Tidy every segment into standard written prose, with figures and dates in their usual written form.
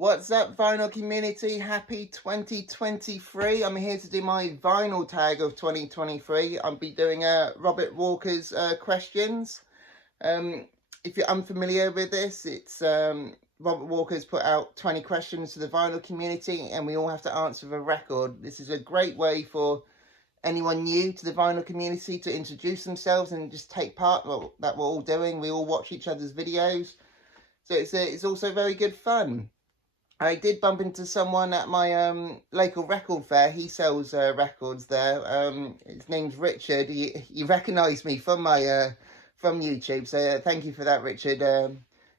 What's up, vinyl community? Happy 2023. I'm here to do my vinyl tag of 2023. I'll be doing Robert Walker's questions. If you're unfamiliar with this, it's Robert Walker's put out 20 questions to the vinyl community and we all have to answer the record. This is a great way for anyone new to the vinyl community to introduce themselves and just take part that we're all doing. We all watch each other's videos. So it's also very good fun. I did bump into someone at my local record fair. He sells records there. His name's Richard. He recognised me from my from YouTube. So thank you for that, Richard.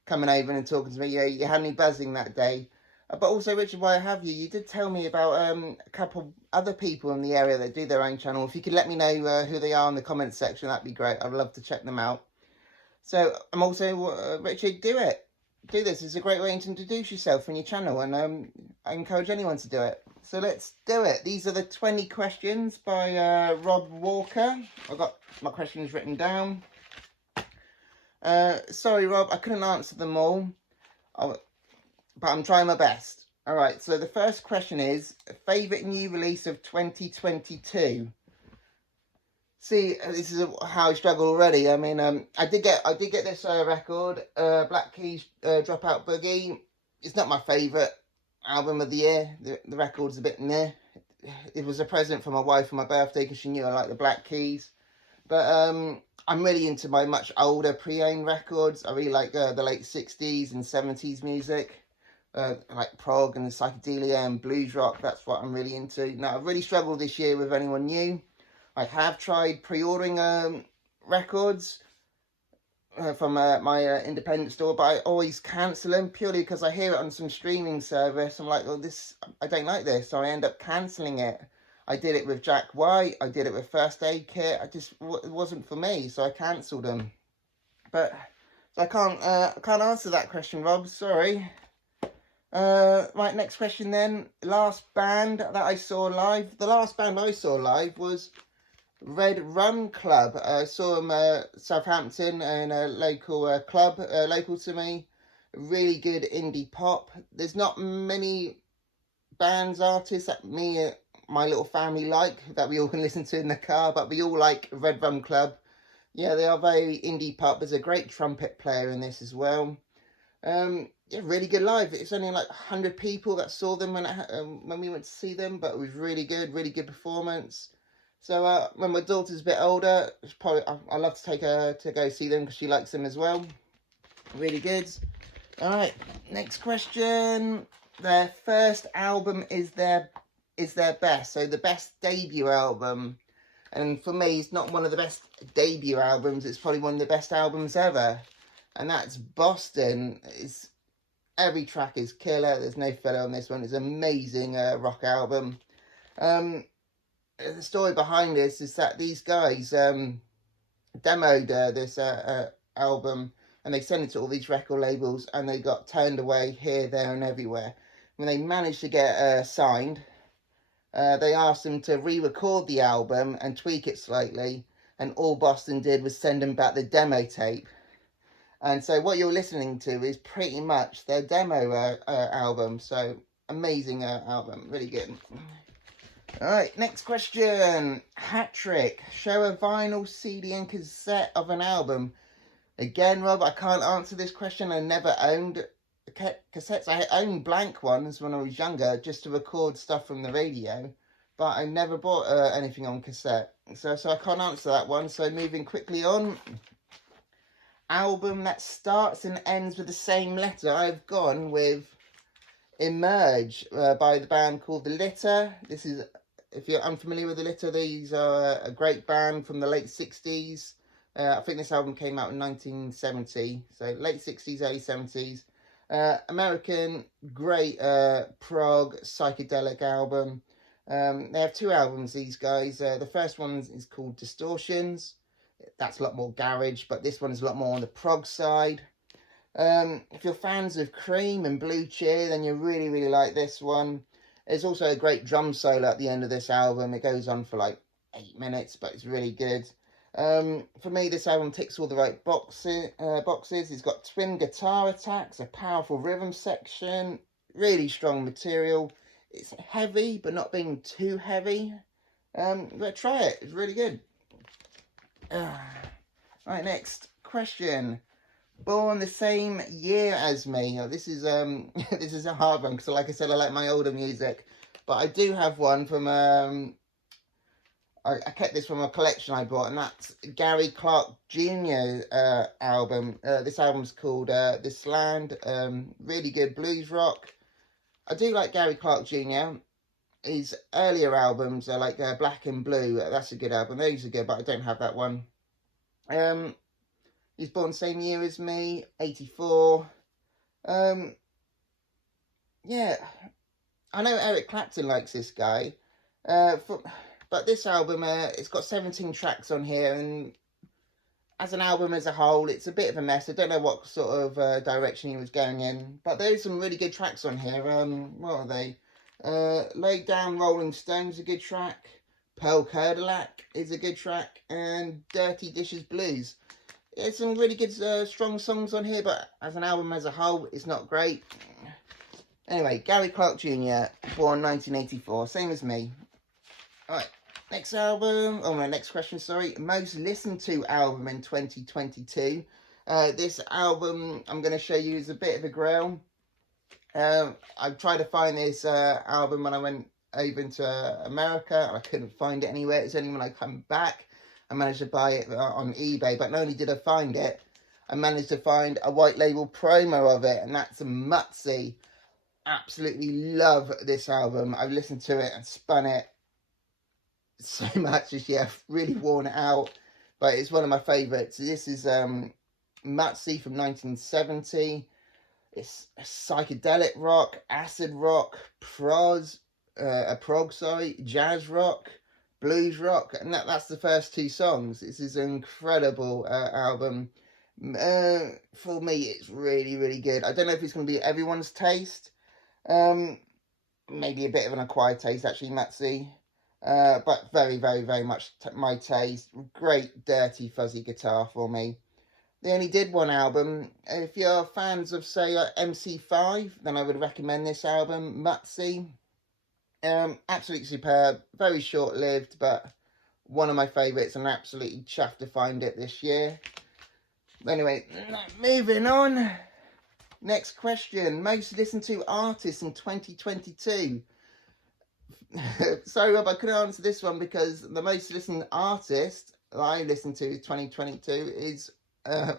Coming over and talking to me. Yeah, you had me buzzing that day. But also, Richard, while I have you, you did tell me about a couple other people in the area that do their own channel. If you could let me know who they are in the comments section, that'd be great. I'd love to check them out. So I'm also Richard. Do this. It's a great way to introduce yourself and your channel, and I encourage anyone to do it. So let's do it. These are the 20 questions by Rob Walker. I've got my questions written down. Sorry, Rob, I couldn't answer them all, but I'm trying my best. All right, so the first question is, favourite new release of 2022? See, this is how I struggle already. I mean, I did get this record, Black Keys Dropout Boogie. It's not my favourite album of the year. The record's a bit meh. It was a present for my wife for my birthday because she knew I liked the Black Keys. But I'm really into my much older pre-owned records. I really like the late 60s and 70s music. Like prog and psychedelia and blues rock. That's what I'm really into. Now, I've really struggled this year with anyone new. I have tried pre-ordering records from my independent store, but I always cancel them purely because I hear it on some streaming service. I'm like, well, I don't like this, so I end up cancelling it. I did it with Jack White. I did it with First Aid Kit. It wasn't for me, so I cancelled them. But so I can't answer that question, Rob. Sorry. Right, next question then. Last band that I saw live. The last band I saw live was Red Rum Club. I saw them Southampton in a local club local to me. Really good indie pop. There's not many artists that my little family like that we all can listen to in the car, but we all like Red Rum Club. Yeah, they are very indie pop. There's a great trumpet player in this as well. Yeah, really good live. It's only like 100 people that saw them when we went to see them, but it was really good performance. So when my daughter's a bit older, I love to take her to go see them because she likes them as well. Really good. All right, next question. Their first album is their best. So the best debut album. And for me, it's not one of the best debut albums. It's probably one of the best albums ever. And that's Boston. Every track is killer. There's no filler on this one. It's an amazing rock album. The story behind this is that these guys demoed this album and they sent it to all these record labels and they got turned away here, there and everywhere. When they managed to get signed, they asked them to re-record the album and tweak it slightly, and all Boston did was send them back the demo tape. And so what you're listening to is pretty much their demo album. So amazing album, really good. All right, next question. Hat trick. Show a vinyl, CD and cassette of an album. Again, Rob, I can't answer this question. I never owned cassettes. I owned blank ones when I was younger just to record stuff from the radio. But I never bought anything on cassette. So I can't answer that one. So moving quickly on. Album that starts and ends with the same letter. I've gone with Emerge by the band called The Litter. This is, if you're unfamiliar with The Litter, these are a great band from the late 60s. I think this album came out in 1970, so late 60s, early 70s. American, great prog psychedelic album. They have two albums, these guys. The first one is called Distortions. That's a lot more garage, but this one is a lot more on the prog side. If you're fans of Cream and Blue Cheer, then you really like this one. There's also a great drum solo at the end of this album. It goes on for like 8 minutes, but it's really good. For me, this album ticks all the right boxes. It's got twin guitar attacks, a powerful rhythm section, Really strong material. It's heavy, but not being too heavy. But try it. It's really good. Right, next question. Born the same year as me. Now, this is this is a hard one because, like I said, I like my older music, but I do have one from I kept this from a collection I bought, and that's Gary Clark Jr. Album. This album's called This Land. Really good blues rock. I do like Gary Clark Jr. His earlier albums are like Black and Blue. That's a good album. Those are good, but I don't have that one. He's born same year as me, 84. Yeah, I know Eric Clapton likes this guy. But this album, it's got 17 tracks on here, and as an album as a whole, it's a bit of a mess. I don't know what sort of direction he was going in, but there's some really good tracks on here. What are they? Lay Down Rolling Stone's a good track. Pearl Cadillac is a good track, and Dirty Dishes Blues. There's some really good strong songs on here, but as an album as a whole, it's not great. Anyway, Gary Clark Jr., born 1984, same as me. Alright, next album, oh my next question, sorry. Most listened to album in 2022. This album I'm going to show you is a bit of a grail. I tried to find this album when I went over to America. I couldn't find it anywhere. It's only when I come back I managed to buy it on eBay. But not only did I find it, I managed to find a white label promo of it, and that's Mutsy. Absolutely love this album. I've listened to it and spun it so much this year. I've really worn it out, but it's one of my favourites. This is Mutsy from 1970. It's psychedelic rock, acid rock, prog, jazz rock, blues rock, and that's the first two songs. This is an incredible album. For me, it's really, really good. I don't know if it's going to be everyone's taste. Maybe a bit of an acquired taste, actually, Mutsy. But very, very, very much my taste. Great, dirty, fuzzy guitar for me. They only did one album. If you're fans of, say, MC5, then I would recommend this album, Mutsy. Absolutely superb. Very short-lived, but one of my favourites, and absolutely chuffed to find it this year. Anyway, moving on. Next question. Most listened to artists in 2022. Sorry, Rob, I couldn't answer this one because the most listened artist that I listened to 2022 is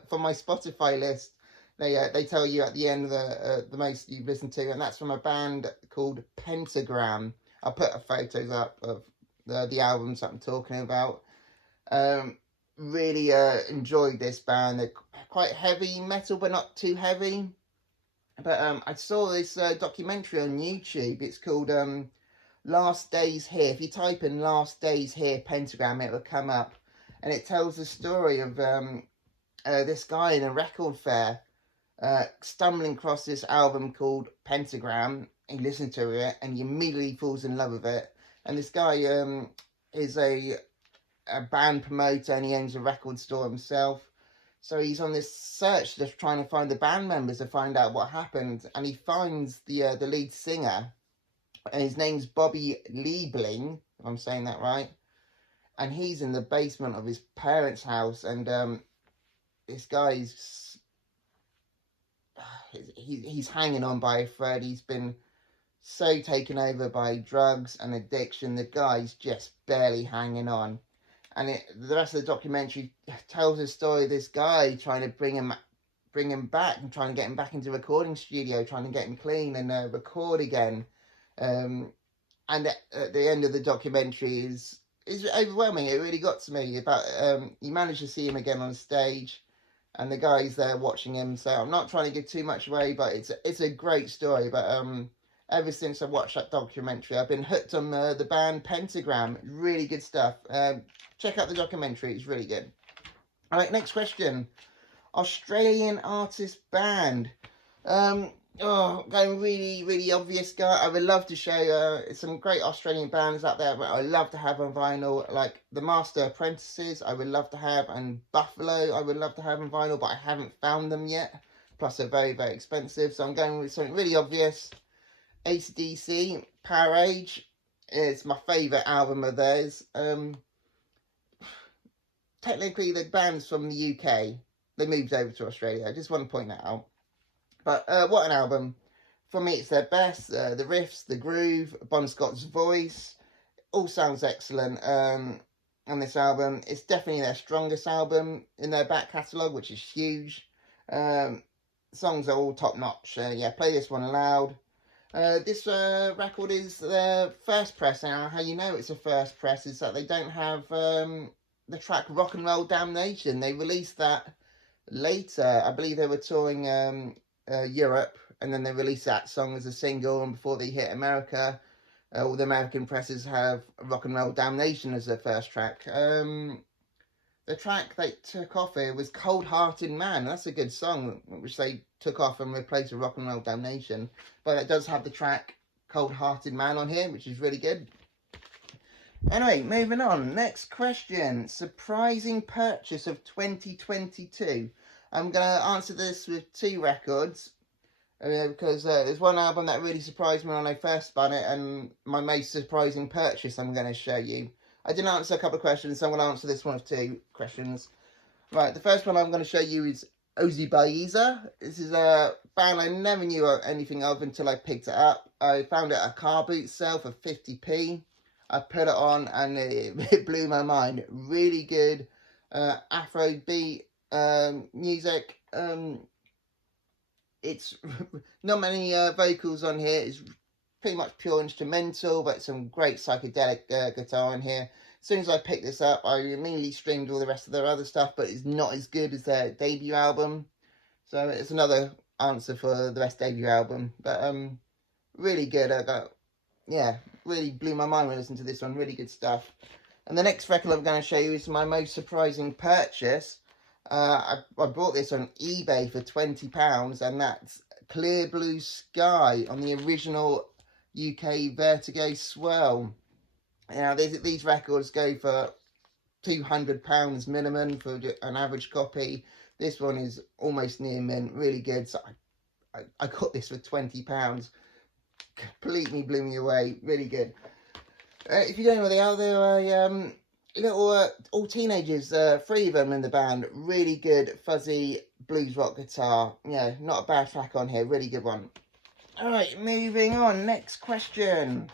from my Spotify list. They tell you at the end the most you've listened to, and that's from a band called Pentagram. I'll put photos up of the albums that I'm talking about. Really enjoyed this band. They're quite heavy metal, but not too heavy. But I saw this documentary on YouTube. It's called Last Days Here. If you type in Last Days Here Pentagram, it will come up, and it tells the story of this guy in a record fair stumbling across this album called Pentagram. He listened to it and he immediately falls in love with it. And this guy is a band promoter, and he owns a record store himself. So he's on this search just trying to find the band members to find out what happened, and he finds the lead singer, and his name's Bobby Liebling, if I'm saying that right. And he's in the basement of his parents' house, and this guy's he's hanging on by a thread. He's been so taken over by drugs and addiction. The guy's just barely hanging on. And the rest of the documentary tells the story of this guy trying to bring him back and trying to get him back into a recording studio, trying to get him clean and record again. And at the end of the documentary is overwhelming. It really got to me. About you managed to see him again on stage, and the guy's there watching him. So I'm not trying to give too much away, but it's a great story. But ever since I watched that documentary, I've been hooked on the band Pentagram. Really good stuff. Check out the documentary. It's really good. All right, next question. Australian artist band. Going really, really obvious, guy. I would love to show some great Australian bands out there, but I would love to have on vinyl, like the Master Apprentices. I would love to have, and Buffalo. I would love to have on vinyl, but I haven't found them yet. Plus, they're very, very expensive. So I'm going with something really obvious. AC/DC, Power Age is my favourite album of theirs. Technically, the band's from the UK. They moved over to Australia. I just want to point that out. But what an album. For me, it's their best. The riffs, the groove, Bon Scott's voice, all sounds excellent on this album. It's definitely their strongest album in their back catalogue, which is huge. Songs are all top notch. Yeah, play this one loud. This record is their first press. Now, how you know it's a first press is that they don't have the track Rock and Roll Damnation. They released that later. I believe they were touring Europe, and then they released that song as a single, and before they hit America, all the American presses have Rock and Roll Damnation as their first track. The track they took off here was Cold Hearted Man. That's a good song, which they took off and replaced with Rock and Roll Damnation. But it does have the track Cold Hearted Man on here, which is really good. Anyway, moving on. Next question. Surprising purchase of 2022. I'm going to answer this with 2 records. Because there's one album that really surprised me when I first spun it, and my most surprising purchase I'm going to show you. I didn't answer a couple of questions, so I'm going to answer this one of 2 questions. Right, the first one I'm going to show you is Ozybayeza. This is a band I never knew anything of until I picked it up. I found it at a car boot sale for 50p. I put it on and it blew my mind. Really good Afrobeat music. It's not many vocals on here. It's pretty much pure instrumental, but some great psychedelic guitar in here. As soon as I picked this up, I immediately streamed all the rest of their other stuff, but it's not as good as their debut album. So it's another answer for the best debut album. But really good. Really blew my mind when I listened to this one. Really good stuff. And the next record I'm going to show you is my most surprising purchase. I bought this on eBay for £20, and that's Clear Blue Sky on the original UK Vertigo Swell. Now, these records go for £200 minimum for an average copy. This one is almost near mint, really good. So I got this for £20. Completely blew me away, really good. If you don't know what they are, they're little all teenagers, 3 of them in the band. Really good fuzzy blues rock guitar. Yeah, not a bad track on here, really good one. Alright, moving on. Next question.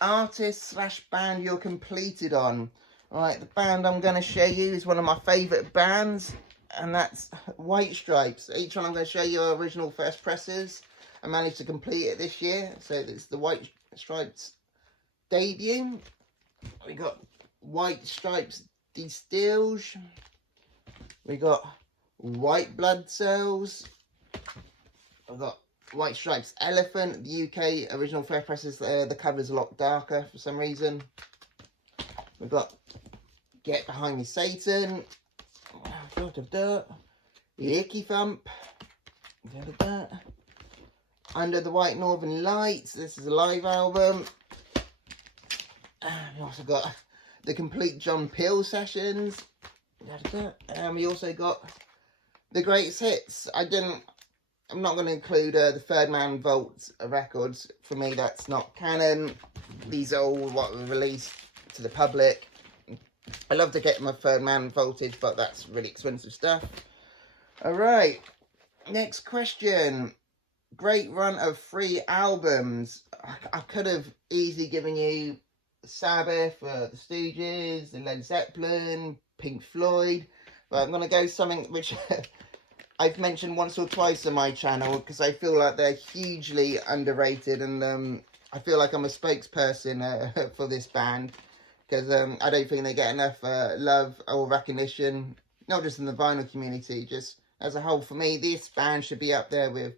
Artist / band you're completed on. Alright, the band I'm going to show you is one of my favourite bands, and that's White Stripes. Each one I'm going to show you are original first presses. I managed to complete it this year, so it's the White Stripes debut. We got White Stripes Distilge. We got White Blood Cells. I've got White Stripes Elephant. The UK original first presses, the cover's a lot darker for some reason. We've got Get Behind Me Satan. Icky Thump. Under the White Northern Lights. This is a live album. We also got the complete John Peel sessions. And we also got the greatest hits. I'm not going to include the Third Man Vault records. For me, that's not canon. These are all what were released to the public. I love to get my Third Man Voltage, but that's really expensive stuff. Alright, next question. Great run of 3 albums. I could have easily given you Sabbath, the Stooges, the Led Zeppelin, Pink Floyd, but I'm going to go something which I've mentioned once or twice on my channel because I feel like they're hugely underrated, and I feel like I'm a spokesperson for this band because I don't think they get enough love or recognition, not just in the vinyl community, just as a whole. For me, this band should be up there with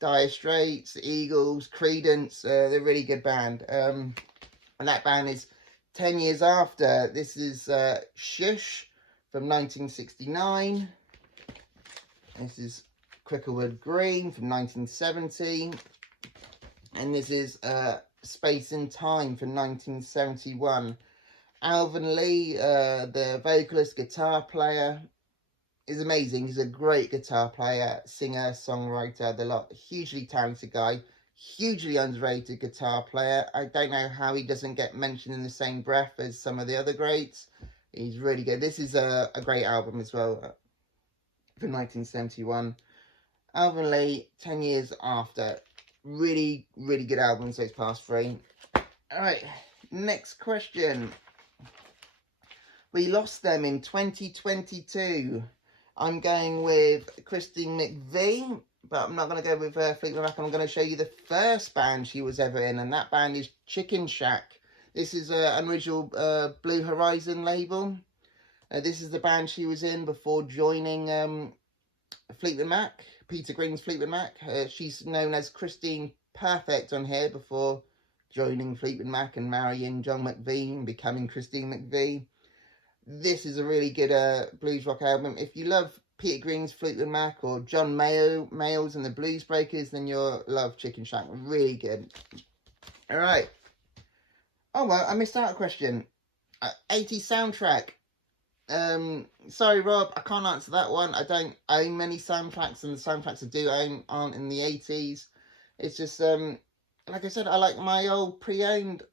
Dire Straits, Eagles, Creedence. They're a really good band. And that band is 10 years after. This is Shush from 1969. This is Cricklewood Green from 1970. And this is Space and Time from 1971. Alvin Lee, the vocalist, guitar player, is amazing. He's a great guitar player, singer, songwriter. The lot, hugely talented guy. Hugely underrated guitar player. I don't know how he doesn't get mentioned in the same breath as some of the other greats. He's really good. This is a great album as well, from 1971. Alvin Lee, 10 years after. Really, really good album, so it's past 3. Alright, next question. We lost them in 2022. I'm going with Christine McVie, but I'm not going to go with Fleetwood Mac. I'm going to show you the first band she was ever in, and that band is Chicken Shack. This is an original Blue Horizon label. This is the band she was in before joining Fleetwood Mac, Peter Green's Fleetwood Mac. She's known as Christine Perfect on here before joining Fleetwood Mac and marrying John McVie and becoming Christine McVie. This is a really good blues rock album. If you love Peter Green's Fleetwood Mac or John Mayall's and the Blues Breakers, then you'll love Chicken Shack. Really good. All right. Oh, well, I missed out a question. 80s soundtrack. Sorry, Rob, I can't answer that one. I don't own many soundtracks, and the soundtracks I do own aren't in the 80s. It's just, like I said, I like my old pre-owned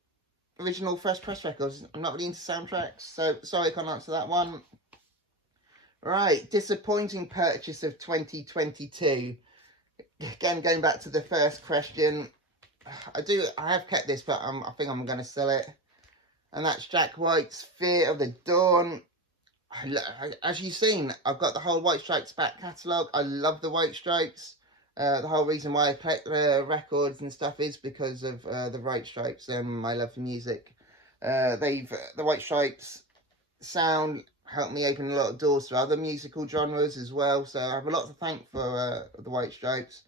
original Fresh Press records. I'm not really into soundtracks, so sorry I can't answer that one. Right, disappointing purchase of 2022. Again, going back to the first question, I have kept this, but I think I'm going to sell it. And that's Jack White's Fear of the Dawn. As you've seen, I've got the whole White Stripes back catalogue. I love the White Stripes. The whole reason why I collect records and stuff is because of the White Stripes and my love for music. The White Stripes sound helped me open a lot of doors to other musical genres as well. So I have a lot to thank for the White Stripes.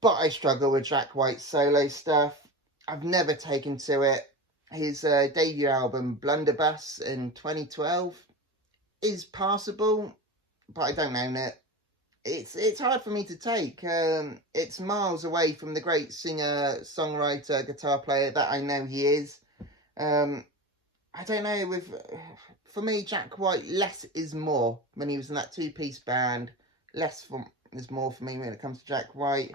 But I struggle with Jack White's solo stuff. I've never taken to it. His debut album, Blunderbuss, in 2012 is passable, but I don't own it. It's hard for me to take. It's miles away from the great singer, songwriter, guitar player that I know he is. I don't know, for me, Jack White, less is more. When he was in that two-piece band, less is more for me when it comes to Jack White.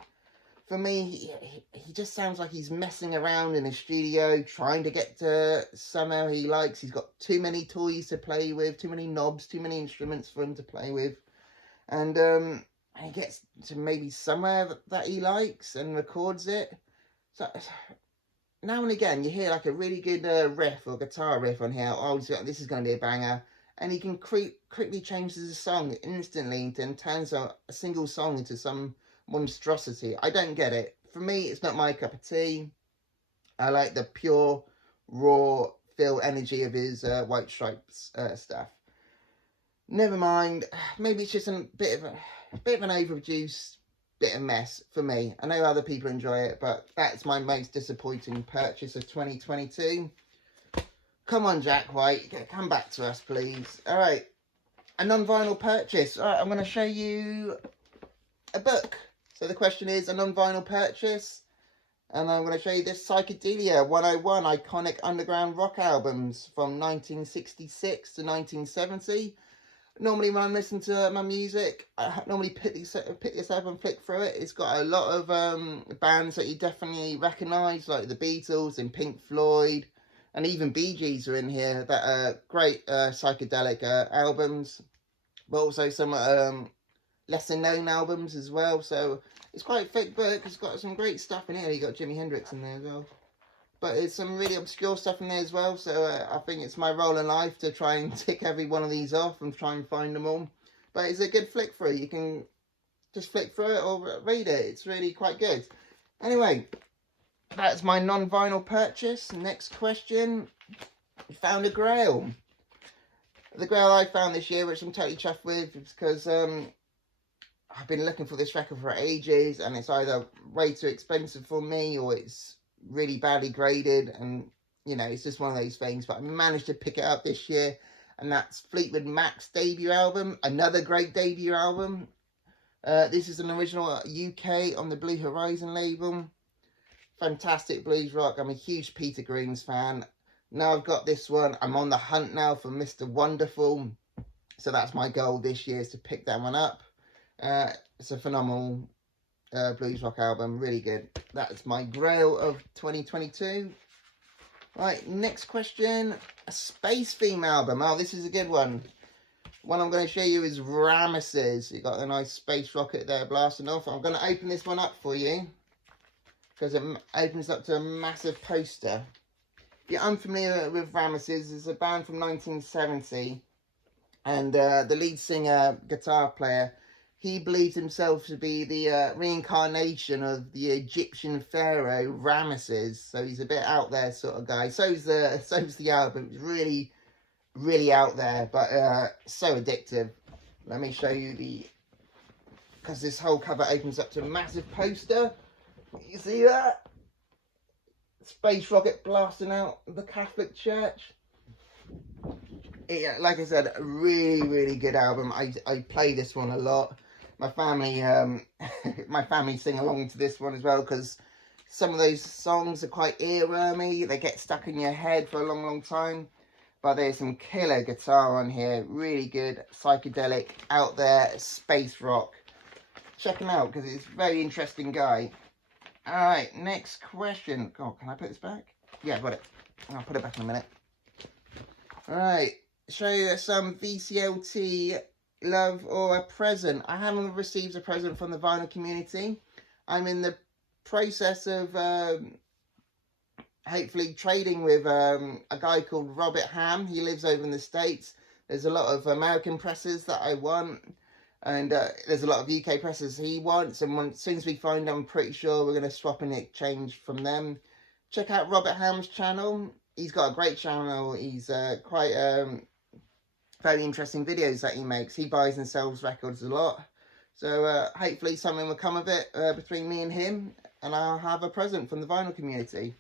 For me, he just sounds like he's messing around in a studio, trying to get to somewhere he likes. He's got too many toys to play with, too many knobs, too many instruments for him to play with. And he gets to maybe somewhere that he likes and records it. So now and again, you hear like a really good riff or guitar riff on here. Oh, this is going to be a banger. And he can quickly change the song instantly and turns a single song into some monstrosity. I don't get it. For me, it's not my cup of tea. I like the pure, raw, feel energy of his White Stripes stuff. Never mind. Maybe it's just a bit of an overproduced bit of mess for me. I know other people enjoy it, but that's my most disappointing purchase of 2022. Come on, Jack White, come back to us, please. All right, a non-vinyl purchase. All right, I'm going to show you a book. So the question is a non-vinyl purchase, and I'm going to show you this Psychedelia 101 Iconic Underground Rock Albums from 1966 to 1970. Normally when I'm listening to my music, I normally pick this up and flick through it. It's got a lot of bands that you definitely recognise, like the Beatles and Pink Floyd, and even Bee Gees are in here, that are great psychedelic albums, but also some lesser known albums as well. So it's quite a thick book. It's got some great stuff in here. You got Jimi Hendrix in there as well, but it's some really obscure stuff in there as well. So I think it's my role in life to try and tick every one of these off and try and find them all. But it's a good flick through. You can just flick through it or read it. It's really quite good. Anyway, that's my non-vinyl purchase. Next question. Found a grail. The grail I found this year, which I'm totally chuffed with, is because I've been looking for this record for ages, and it's either way too expensive for me or it's really badly graded, and you know, it's just one of those things. But I managed to pick it up this year, and that's Fleetwood Mac's debut album, another great debut album. This is an original UK on the Blue Horizon label. Fantastic blues rock. I'm a huge Peter Green's fan. Now I've got this one, I'm on the hunt now for Mr. Wonderful, so that's my goal this year, is to pick that one up. It's a phenomenal blues rock album. Really good. That's my grail of 2022. Right, next question. A space theme album. Oh, this is a good one. One I'm going to show you is Ramesses. You got a nice space rocket there blasting off. I'm going to open this one up for you because it opens up to a massive poster. If you're unfamiliar with Ramesses, it's a band from 1970, and the lead singer, guitar player, he believes himself to be the reincarnation of the Egyptian pharaoh Ramesses. So he's a bit out there sort of guy. So's the album. It's really, really out there, but so addictive. Let me show you because this whole cover opens up to a massive poster. You see that? Space rocket blasting out the Catholic Church. Yeah, like I said, a really, really good album. I play this one a lot. My family my family sing along to this one as well, because some of those songs are quite earwormy. They get stuck in your head for a long, long time. But there's some killer guitar on here. Really good, psychedelic, out there, space rock. Check him out, because he's a very interesting guy. Alright, next question. God, can I put this back? Yeah, I've got it. I'll put it back in a minute. Alright, show you some VCLT love or a present. I haven't received a present from the vinyl community. I'm in the process of hopefully trading with a guy called Robert Ham. He lives over in the States. There's a lot of American presses that I want. And there's a lot of UK presses he wants, and as soon as we find them, I'm pretty sure we're going to swap and exchange from them. Check out Robert Ham's channel. He's got a great channel. He's quite very interesting videos that he makes. He buys and sells records a lot. So hopefully something will come of it between me and him, and I'll have a present from the vinyl community.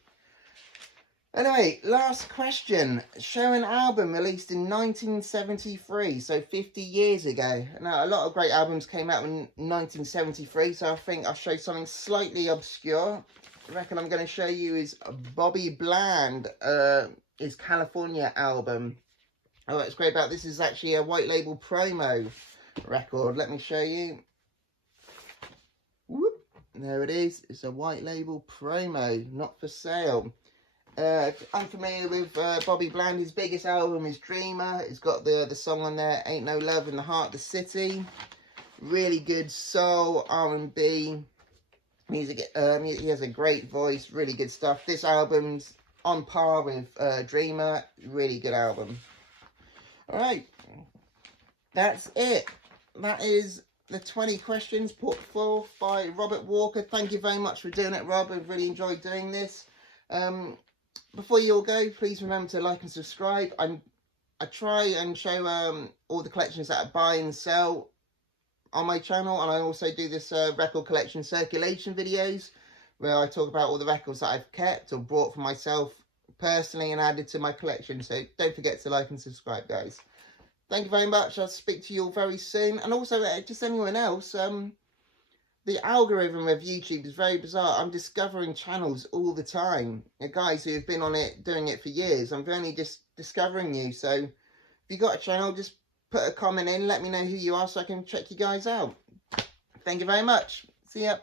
Anyway, last question. Show an album released in 1973, so 50 years ago. Now, a lot of great albums came out in 1973, so I think I'll show something slightly obscure. The record I'm going to show you is Bobby Bland, his California album. Oh, what's great about this is actually a white label promo record. Let me show you. Whoop, there it is. It's a white label promo, not for sale. If I'm familiar with Bobby Bland, his biggest album is Dreamer. It's got the song on there, Ain't No Love in the Heart of the City. Really good soul, R&B music. He has a great voice, really good stuff. This album's on par with Dreamer. Really good album. Alright, that's it. That is the 20 questions put forth by Robert Walker. Thank you very much for doing it, Rob. I've really enjoyed doing this. Before you all go, please remember to like and subscribe. I try and show all the collections that I buy and sell on my channel, and I also do this record collection circulation videos where I talk about all the records that I've kept or bought for myself personally and added to my collection. So don't forget to like and subscribe, guys. Thank you very much. I'll speak to you all very soon. And also, just anyone else, the algorithm of YouTube is very bizarre. I'm discovering channels all the time. Guys who have been on it, doing it for years. I'm only just discovering you. So if you got a channel, just put a comment in. Let me know who you are so I can check you guys out. Thank you very much. See ya.